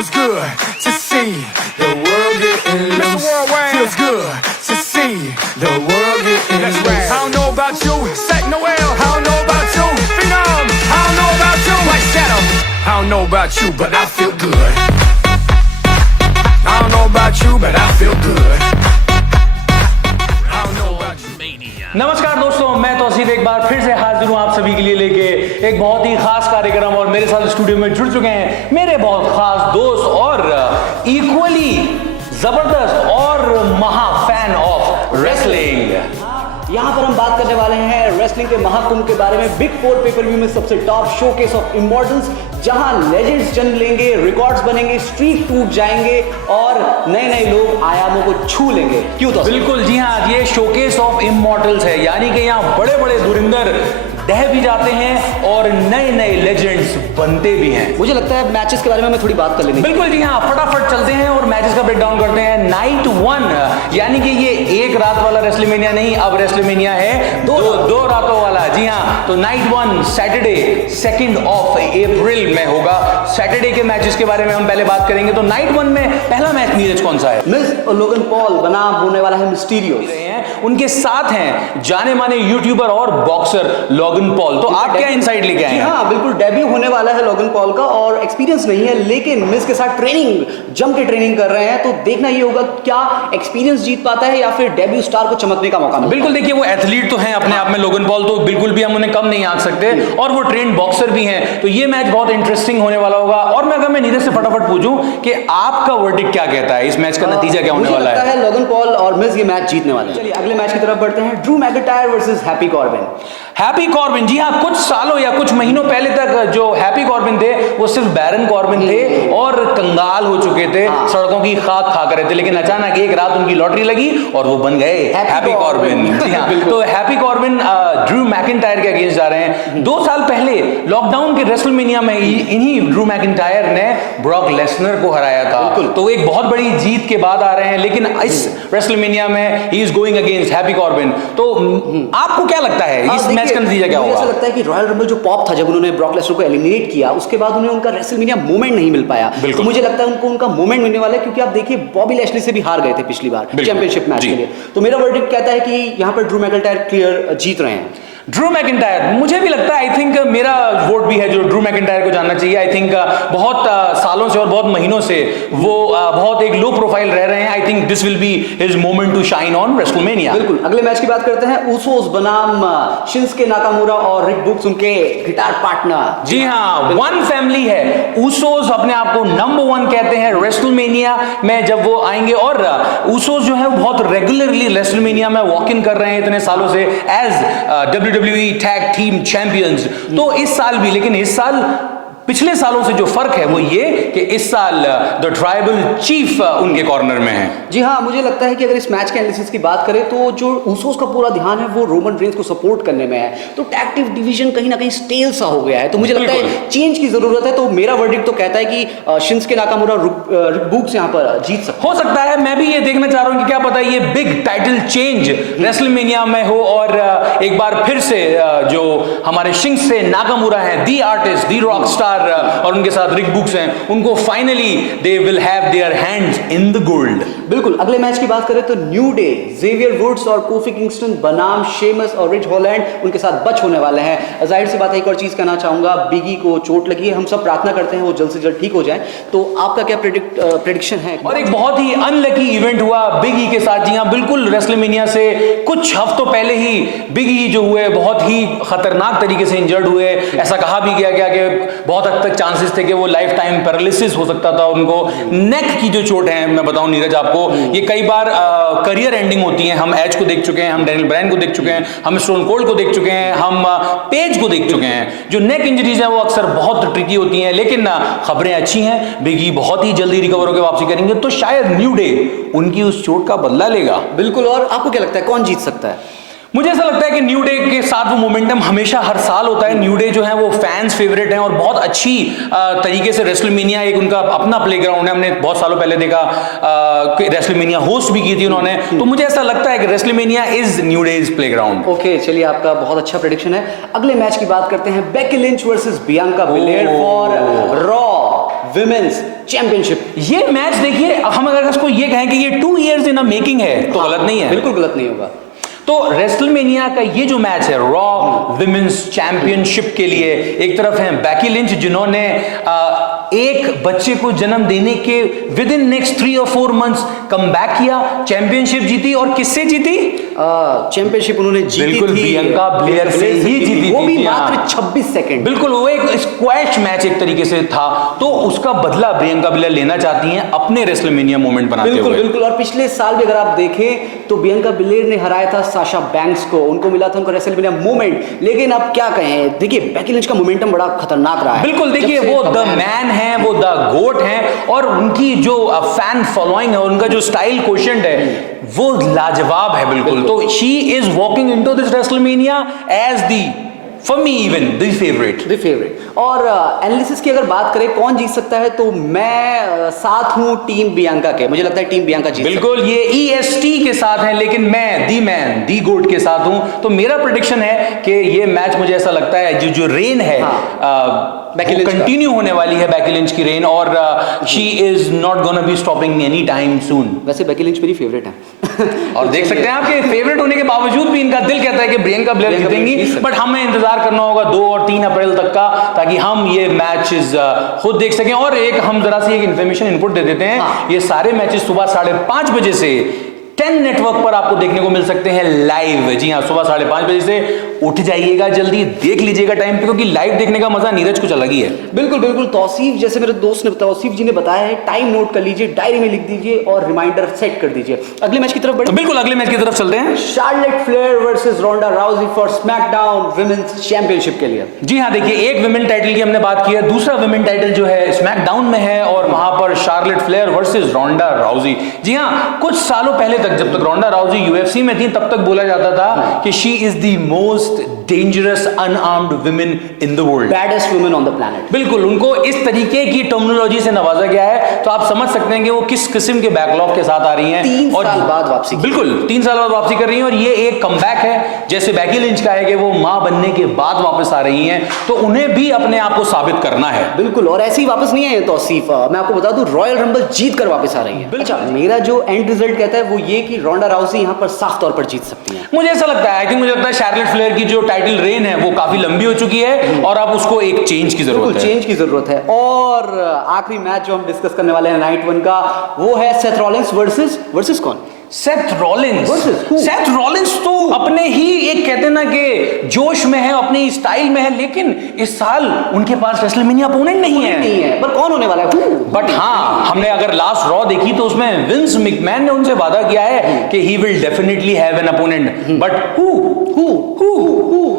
Feels good to see the world getting loose. Feels good to see the world getting loose. I don't know about you, Sack Noel. I don't know about you, Phenom. I don't know about you, White Shadow. I don't know about you, but I feel good. I don't know about you, but I feel good. I don't know about you. नमस्कार दोस्तों, मैं तौसीफ एक बार फिर से हाजिर हूँ आप सभी के लिए लेके एक बहुत ही खास कार्यक्रम। और मेरे साथ स्टूडियो में जुड़ चुके हैं मेरे बहुत खास दोस्त और इक्वली जबरदस्त और महा फैन ऑफ रेसलिंग। यहाँ पर हम बात करने वाले हैं रेसलिंग के महाकुंभ के बारे में। बिग 4 पेपर व्यू में सबसे टॉप शोकेस ऑफ इमॉर्टल्स, जहां लेजेंड्स जन्म लेंगे, रिकॉर्ड्स बनेंगे, स्ट्रीक टूट जाएंगे और नए नए लोग आयामों को छू लेंगे। क्यों तो बिल्कुल जी हाँ, ये शोकेस ऑफ इमॉर्टल्स है, यानी कि यहाँ बड़े बड़े धुरंधर दह भी जाते हैं और नए नए लेजेंड्स बनते भी हैं। मुझे लगता है मैचेस के बारे में हमें थोड़ी बात कर लेनी। बिल्कुल जी हाँ, फटाफट चलते हैं और मैचेस का ब्रेकडाउन करते हैं। नाइट 1 यानी कि ये एक रात वाला रेसलमेनिया नहीं, अब रेसलमेनिया है दो रातों वाला। जी हाँ, तो नाइट 1 सैटरडे 2 अप्रैल में होगा। सैटरडे के मैचेस के बारे में हम पहले बात करेंगे। तो नाइट 1 में पहला मैच नीरज कौन सा है? मिज और लोगन पॉल बनाम होने वाला है मिस्टीरियो। उनके साथ हैं जाने माने यूट्यूबर और बॉक्सर लोगन पॉल। तो आप क्या इनसाइट लेके आए हैं? हाँ बिल्कुल, डेब्यू होने वाला है लोगन पॉल का और एक्सपीरियंस नहीं है, लेकिन मिस के साथ जम के ट्रेनिंग कर रहे हैं। तो देखना ये होगा क्या एक्सपीरियंस जीत पाता है या फिर डेब्यू स्टार को चमकने का मौका मिलता है। बिल्कुल, देखिए वो एथलीट तो हैं अपने आप में लोगन पॉल, तो बिल्कुल भी हम उन्हें कम नहीं आंक सकते, और वो ट्रेंड बॉक्सर भी हैं। तो ये मैच बहुत इंटरेस्टिंग होने वाला होगा। और मैं अगर मैं नीरज से फटाफट पूछूं कि आपका वर्डिक्ट क्या कहता है, इस मैच का नतीजा क्या होने वाला है? लोगन पॉल और मिस ये मैच जीतने वाले हैं। चलिए अगले मैच की तरफ बढ़ते हैं। Drew McIntyre versus Happy Corbin. Happy Corbin, जी हाँ, कुछ सालों या कुछ महीनों पहले तक जो हैप्पी कॉर्बिन थे वो सिर्फ बैरन कॉर्बिन थे और कंगाल हो चुके थे, सड़कों की खाक खा कर रहे थे। लेकिन अचानक एक रात उनकी लॉटरी लगी और वो बन गए हैप्पी कॉर्बिन। जी हाँ, तो हैप्पी कॉर्बिन ड्रू मैकइंटायर के अगेंस्ट जा रहे हैं। 2 साल पहले लॉकडाउन के रेसलमेनिया में इन्हीं ड्रू मैकइंटायर ने ब्रॉक लेसनर को हराया था। तो एक बहुत बड़ी जीत के बाद आ रहे हैं, लेकिन इस रेसलमेनिया में he is going against happy Corbin. तो आपको क्या लगता है इस मैच का नतीजा क्या होगा? ऐसा लगता है कि रॉयल रंबल जो पॉप था जब उन्होंने ब्रॉक लेसनर को एलिमिनेट किया, उसके बाद उन्हें उनका रेसलमेनिया मोमेंट नहीं मिल पाया। तो मुझे लगता है उनको उनका मोमेंट मिलने वाला है, क्योंकि आप देखिए बॉबी लैशली से भी हार गए थे पिछली बार चैंपियनशिप मैच के लिए। तो मेरा वर्डिक्ट कहता है कि यहाँ पर ड्रू मैकइंटायर क्लियर जीत रहे हैं। ड्रू मैकइंटायर, मुझे भी लगता है, आई थिंक मेरा वोट भी है जो ड्रू मैकइंटायर को जानना चाहिए। आई थिंक बहुत सालों से और बहुत महीनों से वो बहुत एक लो प्रोफाइल रह रहे हैं। I think this will be his moment to shine on WrestleMania. बिल्कुल, अगले मैच की बात करते हैं। ऊसोस बनाम शिंस्के नाकामुरा और रिक बुक्स उनके गिटार पार्टनर। जी हाँ, वन फैमिली है। ऊसोस अपने आप को नंबर 1 कहते हैं रेसलमेनिया में जब वो आएंगे, और ऊसोस जो है वो बहुत रेगुलरली रेसलमेनिया में वॉक इन कर रहे हैं इतने सालों से as WWE tag team champions. तो इस साल भी, लेकिन इस साल पिछले सालों से जो फर्क है वो ये कि इस साल द ट्राइबल चीफ उनके कॉर्नर में है। जी हाँ, मुझे लगता है कि अगर इस मैच के एनालिसिस की बात करें तो जो ऊसोस का पूरा ध्यान है वो रोमन रेंस को सपोर्ट करने में है। तो टैग टीम डिवीजन कहीं ना कहीं स्टेल सा हो गया है, तो मुझे लगता है चेंज की जरूरत है। तो मेरा वर्डिक्ट तो कहता है कि शिंस्के नाकामुरा रिक बुक्स यहाँ पर जीत सकता है। मैं भी ये देखना चाह रहा हूँ कि क्या पता ये बिग टाइटल चेंज रेसलमेनिया में हो, और एक बार फिर से जो हमारे शिंस्के नाकामुरा हैं, the artist, the rock star, और उनके साथ रिक बुक्स हैं, उनको finally they will have their hands in the gold. बिल्कुल, अगले मैच की बात करें तो न्यू डे जेवियर वुड्स और कोफी किंगस्टन बनाम शेमस और रिच हॉलैंड उनके साथ बच होने वाले हैं। जाहिर सी बात है, एक और चीज कहना चाहूंगा, बिगी को चोट लगी है, हम सब प्रार्थना करते हैं वो जल्द से जल्द ठीक हो जाए। तो आपका क्या प्रेडिक्शन है? और एक बहुत ही अनलकी इवेंट हुआ बिगी के साथ। जी हाँ, बिल्कुल रेसलमेनिया से कुछ हफ्तों पहले ही बिगी जो हुए बहुत ही खतरनाक तरीके से इंजर्ड हुए। ऐसा कहा भी गया कि बहुत हद तक चांसेस थे कि वो लाइफ टाइम पैरालिसिस हो सकता था उनको। नेक की जो चोट है, मैं बताऊं नीरज आपको, ये कई बार करियर एंडिंग होती है। हम एज को देख चुके हैं, हम डैनियल ब्रायन को देख चुके हैं, हम स्टोन कोल्ड को देख चुके हैं, हम पेज को देख चुके हैं। जो नेक इंजरीज हैं वो अक्सर बहुत ट्रिकी होती हैं, लेकिन खबरें अच्छी हैं, बिगी बहुत ही जल्दी रिकवर होकर वापसी करेंगे। तो शायद न्यू डे उनकी उस चोट का बदला लेगा। बिल्कुल, और आपको क्या लगता है कौन जीत सकता है? मुझे ऐसा लगता है कि न्यू डे के साथ वो मोमेंटम हमेशा हर साल होता है। न्यू डे जो है वो फैंस फेवरेट हैं और बहुत अच्छी तरीके से रेसलमेनिया एक उनका अपना प्लेग्राउंड है। हमने बहुत सालों पहले देखा कि रेसलमेनिया होस्ट भी की थी उन्होंने। तो मुझे ऐसा लगता है कि WrestleMania is new days playground. Okay, चलिए आपका बहुत अच्छा प्रेडिक्शन है। अगले मैच की बात करते हैं, Becky Lynch versus Bianca Belair for raw women's championship. ये मैच देखिए, हम अगर इसको ये कहें कि ये 2 years इन मेकिंग है तो गलत नहीं है, बिल्कुल गलत नहीं होगा। तो रेसलमेनिया का ये जो मैच है रॉ विमेंस चैंपियनशिप के लिए, एक तरफ है बैकी लिंच जिन्होंने एक बच्चे को जन्म देने के with in next 3 or 4 months come back किया, चैंपियनशिप जीती, और किससे जीती? चैंपियनशिप उन्होंने जीती बिल्कुल थी प्रियंका ब्लेयर से ही जीती वो थी, भी जी मात्र हाँ। 26 सेकंड। बिल्कुल, वो एक स्क्वैश मैच एक तरीके से था, तो उसका बदला प्रियंका ब्लेयर लेना चाहती हैं अपने रेसलमेनिया मोमेंट बनाते बिल्कुल हुए। बिल्कुल। और पिछले साल भी अगर आप देखें तो प्रियंका ब्लेयर ने हराया था साशा बैंक्स को, उनको मिला था उनका रेसलमेनिया मोमेंट। लेकिन अब क्या कहें, देखिए बेकी लिंच का मोमेंटम बड़ा खतरनाक रहा है। बिल्कुल, देखिए वो द मैन है, वो द गोट है, और उनकी जो फैन फॉलोइंग है, उनका जो स्टाइल कोशेंट है वो लाजवाब है बिल्कुल। तो she is walking into this WrestleMania as the, for me even the favourite. और एनालिसिस की अगर बात करें कौन जीत सकता है, तो मैं साथ हूं टीम बियांका के। मुझे लगता है टीम बियांका जीत बिल्कुल, ये EST के साथ है, लेकिन मैं दी मैन दी गोट के साथ हूं। तो मेरा प्रेडिक्शन है कि ये मैच मुझे ऐसा लगता है जो रेन है कंटिन्यू होने वाली है, बैकी लिंच की रेन, और she is not gonna be stopping any time soon. वैसे बैकी लिंच मेरी फेवरेट है और देख सकते हैं आपके फेवरेट होने के बावजूद भी इनका दिल कहता है कि प्रियंका ब्लेयर जीतेंगी, बट हमें इंतजार करना होगा 2 और 3 अप्रैल तक का, ताकि हम ये मैचेस खुद देख सकें। और एक हम जरा सी एक इन्फॉर्मेशन इनपुट दे देते हैं, ये सारे मैचेस सुबह 5:30 बजे से 10 नेटवर्क पर आपको देखने को मिल सकते हैं लाइव। जी हाँ, सुबह 5:30 बजे से उठ जाइएगा, जल्दी देख लीजिएगा टाइम पे, क्योंकि लाइव देखने का मजा नीरज कुछ अलग ही है। बिल्कुल बिल्कुल। तौसीफ, जैसे मेरे दोस्त ने बताया, तौसीफ जी ने बताया है, टाइम नोट कर लीजिए, डायरी में लिख दीजिए और रिमाइंडर सेट कर दीजिए। अगले मैच की तरफ बढ़े। बिल्कुल, अगले मैच की तरफ चलते हैं। Charlotte Flair versus Ronda Rousey for SmackDown women's championship के लिए। जी हाँ, देखिए एक विमेन टाइटल की हमने बात की है, दूसरा विमेन टाइटल जो है स्मैकडाउन में है, और वहां पर शार्लेट फ्लेयर वर्सेस रोंडा राउजी। जी हाँ, कुछ सालों पहले तक, जब तक रोंडा राउजी UFC में थी, तब तक बोला जाता था कि she is the most dangerous unarmoured women in the world, baddest women on the planet. बिल्कुल, उनको इस तरीके की टर्मिनोलॉजी से नवाजा गया है, तो आप समझ सकते हैं कि वो किस किस्म के बैकलॉग के साथ आ रही हैं। 3 साल बाद वापसी। बिल्कुल, 3 साल बाद वापसी कर रही हैं, और ये एक कमबैक है, जैसे बैकी लिंच का है कि वो मां बनने के बाद वापस आ रही हैं, तो उन्हें भी अपने आप को साबित करना है। बिल्कुल, और ऐसे ही वापस नहीं है तौसीफ, मैं आपको बता दूं रॉयल रंबल जीत कर वापस आ रही है। अच्छा, मेरा जो एंड रिजल्ट कहता है वो ये कि रोंडा राउजी यहाँ पर साफ तौर पर जीत सकती है। मुझे ऐसा लगता है कि मुझे लगता है शार्लेट फ्लेयर की जो टाइटल रेन है वो काफी लंबी हो चुकी है, और अब उसको एक चेंज की जरूरत है। चेंज की जरूरत है। और आखिरी मैच जो हम डिस्कस करने वाले हैं नाइट 1 का, वो है सेथ रॉलिंस वर्सेस कौन? Seth Rollins. Versus who? Seth Rollins तो अपने ही एक कहते हैं ना कि जोश में है, अपने ही स्टाइल में है, लेकिन इस साल उनके पास रेसलमेनिया अपोनेंट नहीं है। पर कौन होने वाला है? बट हाँ, हमने अगर लास्ट रॉ देखी तो उसमें विंस मैकमैन ने उनसे वादा किया है कि he will definitely have an opponent, but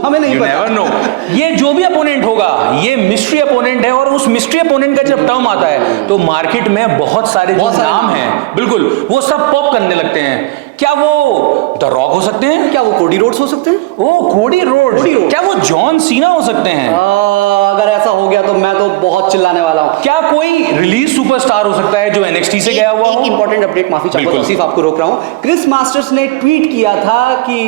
हमें नहीं पता। Never know. ये जो भी अपोनेंट होगा, ये मिस्ट्री अपोनेंट है, और उस मिस्ट्री अपोनेंट का जब टर्म आता है तो मार्केट में बहुत सारे नाम हैं, बिल्कुल वो सब पॉप करने लगते हैं। क्या वो द रॉक हो सकते हैं? क्या वो कोडी रोड्स हो सकते हैं? ओ कोडी रोड्स। क्या वो जॉन सीना हो सकते हैं? अगर ऐसा हो गया तो मैं तो बहुत चिल्लाने वाला हूं। क्या कोई रिलीज सुपरस्टार हो सकता है जो NXT से गया हुआ हो? एक इंपॉर्टेंट अपडेट, माफी चाहता हूं, सिर्फ आपको रोक रहा हूं। क्रिस मास्टर्स ने ट्वीट किया था कि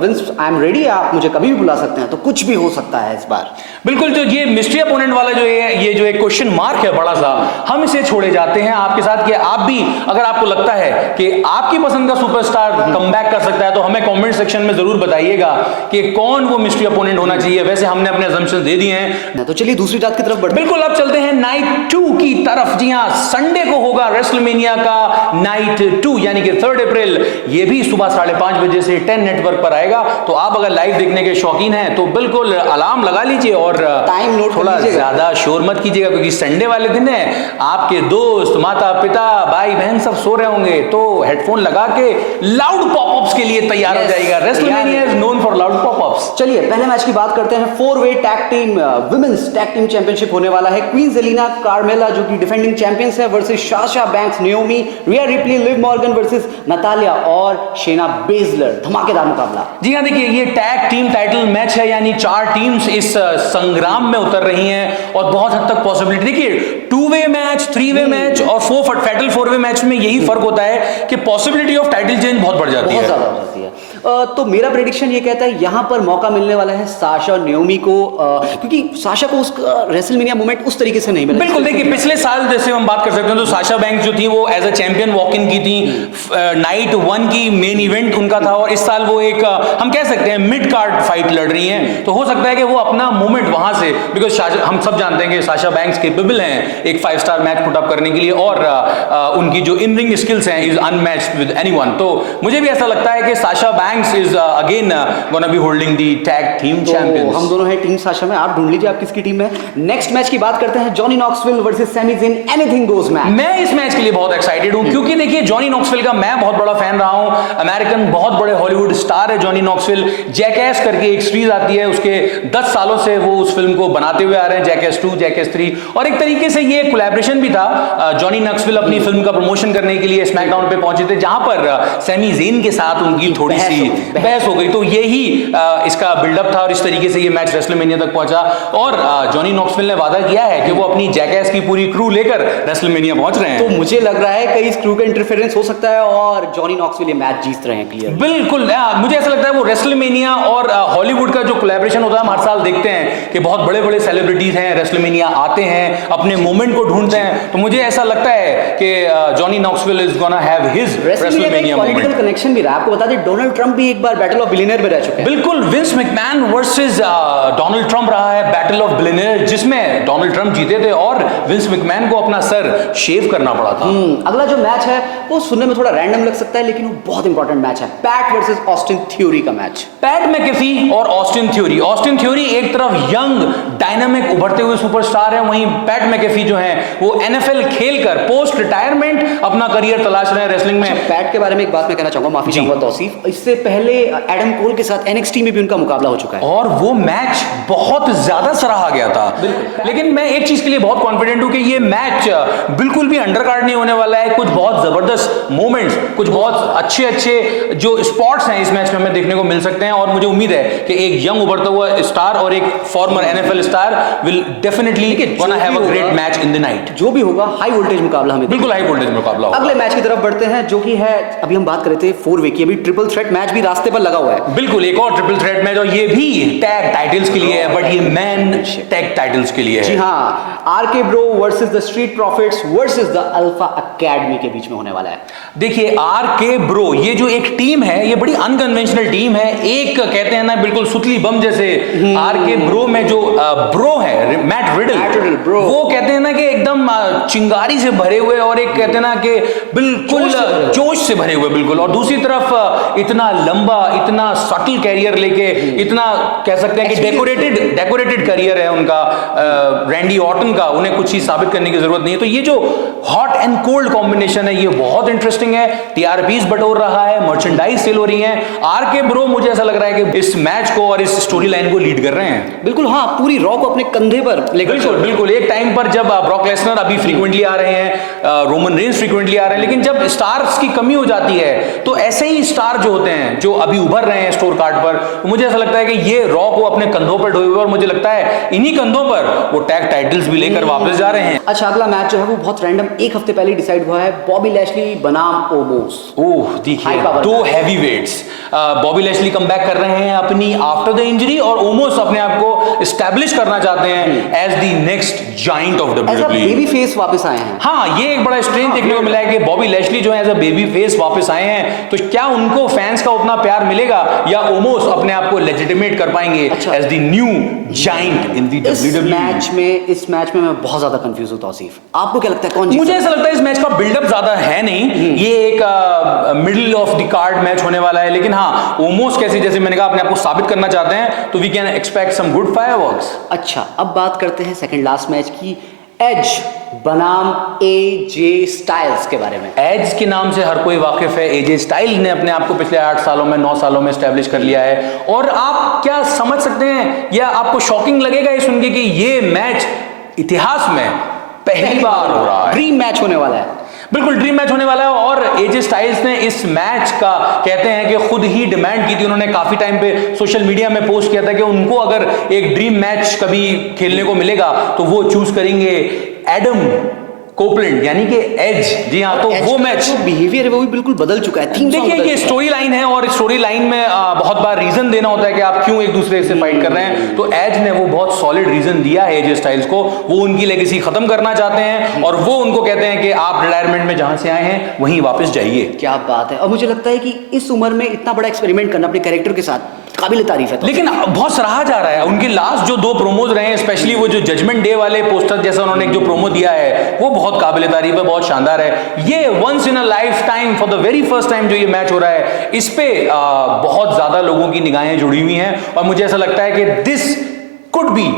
विंस, आई एम रेडी, आप मुझे कभी भी बुला सकते हैं। तो कुछ भी हो सकता है इस बार। बिल्कुल, जो ये मिस्ट्री अपोनेंट वाला जो है, ये जो एक क्वेश्चन मार्क है बड़ा सा, हम इसे छोड़े जाते हैं आपके साथ कि आप भी, अगर आपको लगता है कि आपकी पसंद का सुपरस्टार कमबैक कर सकता है, तो हमें कमेंट सेक्शन में जरूर बताइएगा कि कौन वो मिस्ट्री अपोनेंट होना चाहिए। वैसे हमने अपने असम्पशन दे दिए हैं, तो चलिए दूसरी रात की तरफ बढ़ते हैं। बिल्कुल, अब चलते हैं नाइट 2 की तरफ। जी हाँ, संडे को होगा रेसलमेनिया का नाइट 2, यानी कि 3 अप्रैल। ये भी सुबह 5:30 बजे से 10 नेटवर्क पर आएगा, तो आप अगर लाइव देखने के शौकीन हैं तो बिल्कुल अलार्म लगा लीजिए, और टाइम नोट थोड़ा ज्यादा शोर मत कीजिएगा, क्योंकि संडे वाले दिन है, आपके दोस्त, माता पिता, भाई बहन सब सो रहे होंगे, तो हेडफोन लगा के लाउड पॉपअप्स के लिए तैयार हो जाएगा। WrestleMania is known for loud popups. चलिए पहले मैच की बात करते हैं। 4-वे tag team women's tag team championship होने वाला है। क्वीन जेलिना कार्मेला जो कि डिफेंडिंग चैंपियंस है versus Sasha Banks, Naomi, Rhea Ripley, Liv Morgan versus Natalya और शेना बेजलर। धमाकेदार मुकाबला। जी हाँ, देखिए ये टैग टीम टाइटल मैच है, यानी 4 टीम्स इस संग्राम में उतर रही हैं, और बहुत हद तक पॉसिबिलिटी, देखिए 2-वे मैच, 3-वे मैच और 4-वे मैच में यही फर्क होता है कि पॉसिबिलिटी ऑफ टाइटल चेंज बहुत बढ़ जाती है, बहुत ज्यादा हो जाती है। तो मेरा प्रेडिक्शन ये कहता है यहाँ पर मौका मिलने वाला है साशा और नाओमी को, क्योंकि साशा को उसका रेसलमेनिया मोमेंट उस तरीके से नहीं मिला। बिल्कुल, देखिए पिछले साल जैसे हम बात कर सकते हैं तो साशा बैंक्स जो थी वो as a champion walk in की थी, नाइट 1 की मेन इवेंट उनका था, और इस साल वो एक हम कह सकते हैं मिड कार्ड फाइट लड़ रही हैं, तो हो सकता है कि वो अपना मोमेंट वहां से, बिकॉज हम सब जानते हैं कि साशा बैंक्स केपेबल हैं एक 5 स्टार मैच पुट अप करने के लिए, और उनकी जो इन रिंग स्किल्स हैं इज अनमैच्ड विद एनीवन। तो मुझे भी ऐसा लगता है कि Sasha banks is again gonna be holding the tag team champions. हम दोनों हैं टीम साशा में, आप ढूंढ लीजिए आप किसकी टीम में। नेक्स्ट मैच की बात करते हैं, Johnny Knoxville versus Sami Zayn, anything goes match. मैं इस मैच के लिए बहुत एक्साइटेड हूं, क्योंकि देखिए जॉनी नॉक्सविल का मैं बहुत बड़ा फैन रहा हूं, अमेरिकन बहुत बड़े हॉलीवुड स्टार है जॉनी नॉक्सविल। जैकैस करके एक सीरीज आती है, उसके 10 सालों से वो उस फिल्म को बनाते हुए आ रहे हैं, जैकैस 2, जैकैस 3, और एक तरीके से ये कोलैबोरेशन भी था। जॉनी नॉक्सविल अपनी फिल्म का प्रमोशन करने के लिए स्मैकडाउन पे पहुंचे थे, जहां पर सैमी ज़ेन के साथ उनकी थोड़ी सी बहस हो गई, तो यही इसका बिल्डअप था, और इस तरीके से ये मैच रेसलमेनिया तक पहुंचा, और जॉनी नॉक्सविल ने वादा किया है कि वो अपनी जैकैस की पूरी क्रू लेकर रेसलमेनिया पहुंच रहे हैं। तो मुझे लग रहा है कई क्रू का इंटरफेरेंस हो सकता है और जॉनी नॉक्सविल ये मैच जीत रहे हैं क्लियर। बिल्कुल, मुझे ऐसा लगता है वो रेसलमेनिया और हॉलीवुड का जो कोलैबोरेशन होता है, हम हर साल देखते हैं कि बहुत बड़े बड़े सेलिब्रिटीज हैं रेसलमेनिया आते हैं, अपने मोमेंट को ढूंढते हैं, तो मुझे ऐसा लगता है कि Johnny Knoxville is gonna have his WrestleMania political connection भी रहा। आपको बता दें डोनाल्ड ट्रंप भी एक बार बैटल ऑफ बिलियनियर में रह चुके हैं। बिल्कुल, Vince McMahon versus Donald Trump रहा है बैटल ऑफ बिलियनियर, जिसमें डोनाल्ड ट्रंप जीते थे और विंस मैकमैन को अपना सर शेव करना पड़ा था। अगला जो मैच है वो सुनने में थोड़ा रैंडम लग सकता है, लेकिन वो बहुत इंपॉर्टेंट मैच है, पैट वर्सेस ऑस्टिन थ्योरी का मैच। पैट मैकेफी और ऑस्टिन थ्योरी। ऑस्टिन थ्योरी एक तरफ यंग डायनामिक उभरते हुए सुपरस्टार है, वहीं पैट मैकेफी जो है वो एनएफएल खेलकर पोस्ट रिटायरमेंट अपना करियर तलाश रहे हैं रेसलिंग में। पैट के बारे में एक बात मैं कहना चाहूंगा, माफी चाहूंगा तौसीफ, इससे पहले एडम कोल के साथ एनएक्सटी में भी उनका मुकाबला हो चुका है, और वो मैच बहुत ज्यादा सराहा गया था। लेकिन मैं एक चीज के लिए बहुत कॉन्फिडेंट हूं कि ये मैच बिल्कुल भी अंडरकार्ड नहीं होने वाला है, कुछ बहुत जबरदस्त मोमेंट्स, कुछ बहुत अच्छे अच्छे जो स्पॉट्स हैं इस मैच में हमें देखने को मिल सकते हैं, और मुझे उम्मीद है कि एक यंग उभरता हुआ स्टार और एक farmer NFL star will definitely gonna have a great match in the night. जो भी होगा हाई वोल्टेज मुकाबला हमें बिल्कुल हाई वोल्टेज मुकाबला होगा। अगले मैच की तरफ बढ़ते हैं, जो कि है, अभी हम बात कर रहे थे 4 वे की, अभी ट्रिपल थ्रेट मैच भी रास्ते पर लगा हुआ है। बिल्कुल, एक और ट्रिपल थ्रेट मैच, और ये भी टैग टाइटल्स के लिए है, बट ये मैन टैग टाइटल्स के लिए है। जी हाँ, RK Bro versus the street profits versus the alpha academy के बीच में होने वाला है। देखिए आरके ब्रो, ये जो एक टीम है ये बड़ी अनकन्वेंशनल टीम है, एक कहते हैं ना बिल्कुल सुतली बम जैसे। आरके ब्रो में जो ब्रो है मैट रिडल, वो कहते हैं ना कि एकदम चिंगारी से भरे हुए, और एक कहते हैं ना कि बिल्कुल जोश से भरे हुए बिल्कुल, और दूसरी तरफ इतना लंबा, इतना सटल कैरियर लेके, इतना कह सकते हैं कि डेकोरेटेड करियर है उनका, रैंडी ऑर्टन का, उन्हें कुछ चीज साबित करने की जरूरत नहीं है। तो ये जो हॉट एंड कोल्ड कॉम्बिनेशन है ये बहुत इंटरेस्टिंग है, टीआरपीज बटोर रहा है, मर्चेंडाइज सेल हो रही है। आरके ब्रो मुझे ऐसा लग रहा है कि इस मैच को और इस स्टोरी लाइन को लीड कर रहे हैं। बिल्कुल हाँ, पूरी रॉ को अपने कंधे पर लेकर, बिल्कुल एक टाइम पर जब ब्रॉक लेसनर अभी फ्रीक्वेंटली आ रहे हैं, रोमन रेंस फ्रीक्वेंटली आ रहे हैं, लेकिन जब स्टार्स की कमी हो जाती है तो ऐसे ही स्टार जो होते हैं जो अभी उभर रहे हैं स्टोर कार्ड पर, तो मुझे ऐसा लगता है कि ये रॉ को अपने कंधों पर ढोए हुए, और मुझे लगता है इन्हीं कंधों पर वो टैग टाइटल्स भी लेकर वापस जा रहे हैं। अच्छा, अगला मैच जो है वो बहुत रैंडम, एक हफ्ते पहले डिसाइड हुआ है, बॉबी लैशली बनाम ओमोस। ओह देखिए, दो heavyweights, Bobby Lashley come back कर रहे हैं अपनी आफ्टर द इंजरी, और ओमोस अपने आप को एस्टैब्लिश करना चाहते हैं as the next giant of WWE. Baby face वापस आए हैं। हाँ, ये एक बड़ा स्ट्रेंज देखने को मिला है कि बॉबी लैशली जो है एज अ बेबी फेस वापस आए हैं, तो क्या उनको फैंस का उतना प्यार मिलेगा, या ओमोस अपने आप को लेजिटिमेट कर पाएंगे as the new giant in the WWE. इस मैच में मैं बहुत ज्यादा कंफ्यूज हूं तौसीफ, आपको क्या लगता है कौन जीतेगा? मुझे ऐसा लगता है इस मैच का बिल्डअप ज्यादा है नहीं, ये एक middle of the card match होने वाला है, लेकिन हाँ ओमोस कैसे, जैसे मैंने कहा, अपने आप को साबित करना चाहते हैं, तो we can expect some good fireworks. अच्छा, अब बात करते हैं सेकंड लास्ट मैच की, एज बनाम एजे स्टाइल्स के बारे में। एज के नाम से हर कोई वाकिफ है, एजे स्टाइल्स ने अपने आप को पिछले 8 सालों में 9 सालों में एस्टेब्लिश कर लिया है, और आप क्या समझ सकते हैं, या आपको शॉकिंग लगेगा ये सुन के कि ये मैच इतिहास में पहली बार हो रहा है, ड्रीम मैच होने वाला है। बिल्कुल ड्रीम मैच होने वाला है, और एजे स्टाइल्स ने इस मैच का कहते हैं कि खुद ही डिमांड की थी, उन्होंने काफी टाइम पे सोशल मीडिया में पोस्ट किया था कि उनको अगर एक ड्रीम मैच कभी खेलने को मिलेगा तो वो चूज करेंगे एडम कोपलैंड यानी कि एज, जी हाँ, तो वो मैच, बिहेवियर है वो भी बिल्कुल बदल चुका है। थीम सॉन्ग देखिए बदल ये चुका है। स्टोरी लाइन है और स्टोरी लाइन में बहुत बार रीजन देना होता है कि आप क्यों एक दूसरे से फाइट कर रहे हैं, तो एज ने वो बहुत सॉलिड रीजन दिया है एजे स्टाइल्स को। वो उनकी लेगेसी खत्म करना चाहते हैं और वो उनको कहते हैं कि आप रिटायरमेंट में जहां से आए हैं वहीं वापस जाइए। क्या बात है। और मुझे लगता है कि इस उम्र में इतना बड़ा एक्सपेरिमेंट करना अपने कैरेक्टर के साथ काबिल तारीफ है। लेकिन बहुत सराहा जा रहा है उनके लास्ट जो 2 प्रोमोज रहे हैं, स्पेशली वो जो जजमेंट डे वाले पोस्टर जैसा उन्होंने एक जो प्रोमो दिया है वो बहुत काबिल तारीफ है, बहुत शानदार है। ये once in a lifetime for the very first time जो ये मैच हो रहा है, इस पे बहुत ज्यादा लोगों की निगाहें जुड़ी हुई हैं और मुझे ऐसा लगता है कि this could be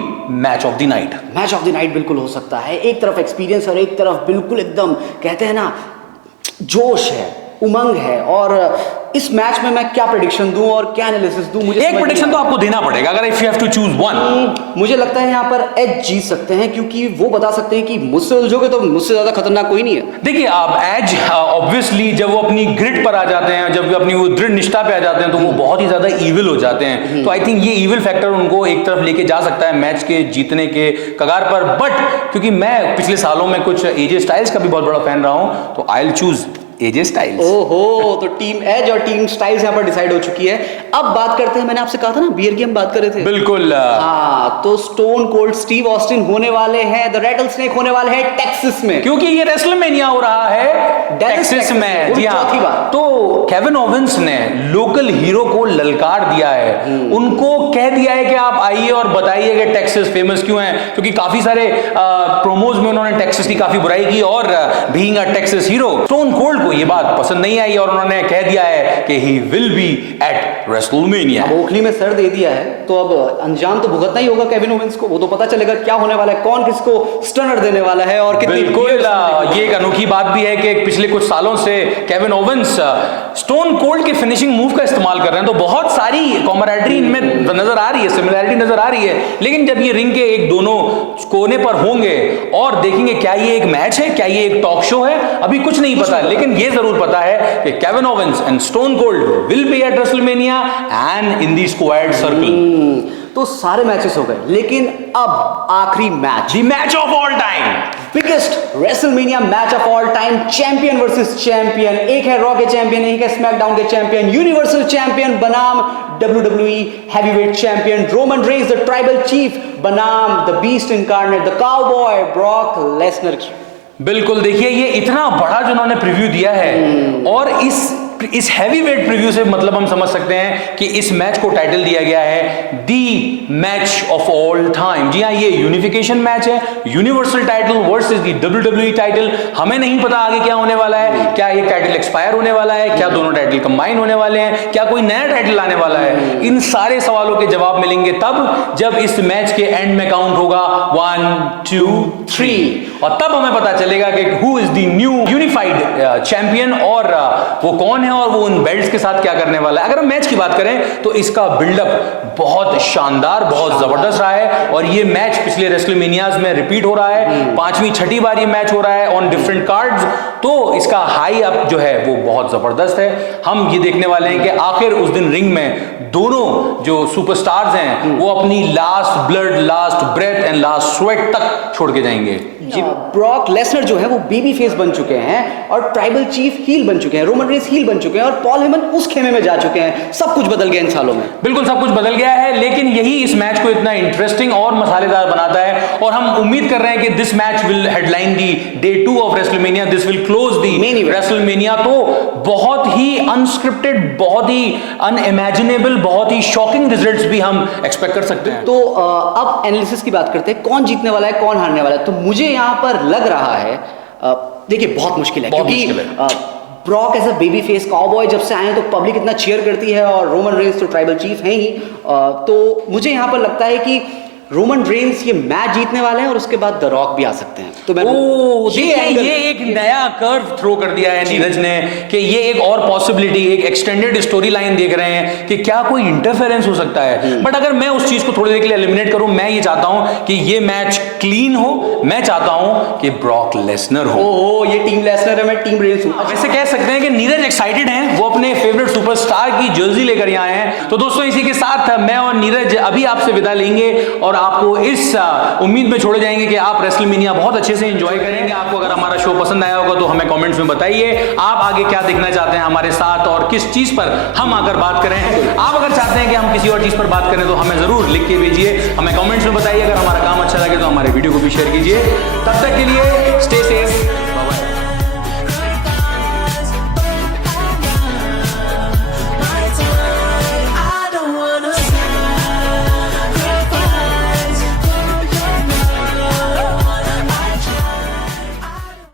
match of the night. Match of the night बिल्कुल हो सकता है। एक तरफ एक्सपीरियंस और एक तरफ बिल्कुल एकदम कहते हैं ना जोश है, उमंग है। और इस मैच में मैं क्या प्रेडिक्शन दूं और क्या एनालिसिस दूं, मुझे एक प्रेडिक्शन तो आपको देना पड़ेगा अगर if you have to choose one. मुझे लगता है यहाँ पर एज जीत सकते हैं, क्योंकि वो बता सकते हैं कि मुझसे उलझोगे तो मुझसे ज्यादा खतरनाक कोई नहीं है। देखिए आप एज ऑब्वियसली जब वो अपनी ग्रिड पर आ जाते हैं, जब वो अपनी वो दृढ़ निष्ठा पे आ जाते हैं तो वो बहुत ही ज्यादा ईविल हो जाते हैं। तो आई थिंक ये ईविल फैक्टर उनको एक तरफ लेके जा सकता है मैच के जीतने के कगार पर। बट क्योंकि मैं पिछले सालों में कुछ एजे स्टाइल्स का भी बहुत बड़ा फैन रहा हूं तो I will choose AJ Styles. ओहो, तो टीम एज और टीम स्टाइल्स यहाँ पर डिसाइड हो चुकी है। अब बात करते हैं, मैंने आपसे कहा था ना बियर की हम बात कर रहे थे। बिल्कुल। हाँ, तो स्टोन कोल्ड स्टीव ऑस्टिन होने वाले हैं, द रैटल स्नेक होने वाले हैं टेक्सास में, क्योंकि ये रेसलमेनिया हो रहा है टेक्सास में। जी चौथी हाँ, बार। तो केविन ओवेंस ने लोकल हीरो को ललकार दिया है, उनको कह दिया है कि आप आइए और बताइए कि टेक्सास फेमस क्यों है, क्योंकि काफी सारे प्रोमोज में उन्होंने टेक्सास की काफी बुराई की और being a Texas hero stone cold को ये बात पसंद नहीं आई और उन्होंने कह दिया है कि he will be at WrestleMania. अब ओखली में सर दे दिया है तो अब अंजाम तो भुगतना ही होगा केविन ओवेंस को। वो तो पता चलेगा क्या होने वाला है, कौन किसको स्टनर देने वाला है और कितनी। बिल्कुल, ये एक अनोखी बात भी है कि पिछले कुछ सालों से केविन ओवेंस स्टोन कोल्ड के फिनिशिंग मूव का इस्तेमाल कर रहे हैं, तो बहुत सारी कॉमरेडरी इनमें नजर आ रही है, सिमिलैरिटी नजर आ रही है। लेकिन जब ये रिंग के एक दोनों कोने पर होंगे और देखेंगे क्या ये एक मैच है, क्या ये एक टॉक शो है, अभी कुछ नहीं पता, लेकिन ये जरूर पता है कि Kevin Owens and Stone Cold will be at WrestleMania and in the squared circle. तो सारे मैचेस हो गए, लेकिन अब आखिरी match, the match of all time, biggest WrestleMania match of all time, champion versus champion. एक है रॉ के चैंपियन, एक है स्मैकडाउन के चैंपियन, यूनिवर्सल चैंपियन बनाम WWE heavyweight champion Roman Reigns, the tribal chief बनाम the beast incarnate, the cowboy Brock Lesnar. बिल्कुल, देखिए ये इतना बड़ा जो उन्होंने प्रीव्यू दिया है और इस हैवीवेट प्रीव्यू से मतलब हम समझ सकते हैं कि इस मैच को टाइटल दिया गया है the match of all time. जी हाँ, ये यूनिफिकेशन मैच है, universal title versus the WWE title. हमें नहीं पता आगे क्या होने वाला है, क्या ये टाइटल एक्सपायर होने वाला है, क्या दोनों टाइटल कंबाइन होने वाले हैं, क्या कोई नया टाइटल आने वाला है। इन सारे सवालों के जवाब मिलेंगे तब जब इस मैच के एंड में काउंट होगा 1 2 3 और तब हमें पता चलेगा कि who is the new unified champion और वो कौन है और वो उन बेल्ट्स के साथ क्या करने वाला है। अगर हम मैच की बात करें तो इसका बिल्डअप बहुत शानदार, बहुत जबरदस्त रहा है और ये मैच पिछले रेसलमेनियाज में रिपीट हो रहा है, 5वीं 6ठी बार ये मैच हो रहा है ऑन डिफरेंट कार्ड्स। तो इसका हाई अप जो है वो बहुत जबरदस्त है। हम ये देखने वाले हैं कि आखिर उस दिन रिंग में दोनों जो सुपरस्टार्स हैं वो अपनी last blood, last breath and last sweat तक छोड़ के जाएंगे। ब्रॉक लेसनर जो है वो बेबी फेस बन चुके हैं और ट्राइबल चीफ हील बन चुके हैं, रोमन रेंस हील बन चुके हैं और पॉल हेमन उस खेमे में जा चुके हैं। सब कुछ बदल गया इन सालों में। बिल्कुल सब कुछ बदल गया है, लेकिन यही इस मैच को इतना इंटरेस्टिंग और मसालेदार बनाता है और हम उम्मीद कर रहे हैं कि this match will headline the day 2 of WrestleMania, this will close the WrestleMania. तो बहुत ही अनस्क्रिप्टेड, बहुत ही अनइमेजिनेबल, बहुत ही शॉकिंग रिजल्ट्स भी हम एक्सपेक्ट कर सकते हैं। तो अब एनालिसिस की बात करते हैं, कौन जीतने वाला है, कौन हारने वाला है। तो मुझे यहाँ पर लग रहा है, देखिए बहुत मुश्किल है, क्योंकि Brock as a baby face cowboy जब से आए हैं तो पब्लिक इतना चीयर करती है और रोमन रेंस तो ट्राइबल चीफ हैं ही। तो मुझे यहाँ पर लगता है कि रोमन रेंस ये मैच जीतने वाले हैं और उसके बाद द रॉक भी आ सकते हैं। तो मैं ये एक नया कर्व थ्रो कर दिया है नीरज ने कि ये एक और पॉसिबिलिटी, एक एक्सटेंडेड स्टोरी लाइन देख रहे हैं कि क्या कोई इंटरफेरेंस हो सकता है। बट अगर मैं उस चीज को थोड़ी देर के लिए एलिमिनेट करूं, मैं ये चाहता हूं कि ये मैच क्लीन हो, मैं चाहता हूं कि ब्रॉक लेसनर हो। ओहो, ये टीम लेसनर है, मैं टीम रेंस हूं। वैसे कह सकते हैं कि नीरज एक्साइटेड हैं, वो अपने फेवरेट सुपरस्टार की जर्सी लेकर यहाँ आए हैं। तो दोस्तों इसी के साथ मैं और नीरज अभी आपसे विदा लेंगे और आपको इस उम्मीद में छोड़े जाएंगे कि आप रेसलमेनिया बहुत अच्छे से एंजॉय करेंगे। आपको अगर हमारा शो पसंद आया होगा तो हमें कमेंट्स में बताइए आप आगे क्या देखना चाहते हैं हमारे साथ और किस चीज पर हम आकर बात करें। आप अगर चाहते हैं कि हम किसी और चीज पर बात करें तो हमें जरूर लिख के भेजिए, हमें कमेंट्स में बताइए। अगर हमारा काम अच्छा लगे तो हमारे वीडियो को भी शेयर कीजिए। तब तक के लिए स्टे सेफ,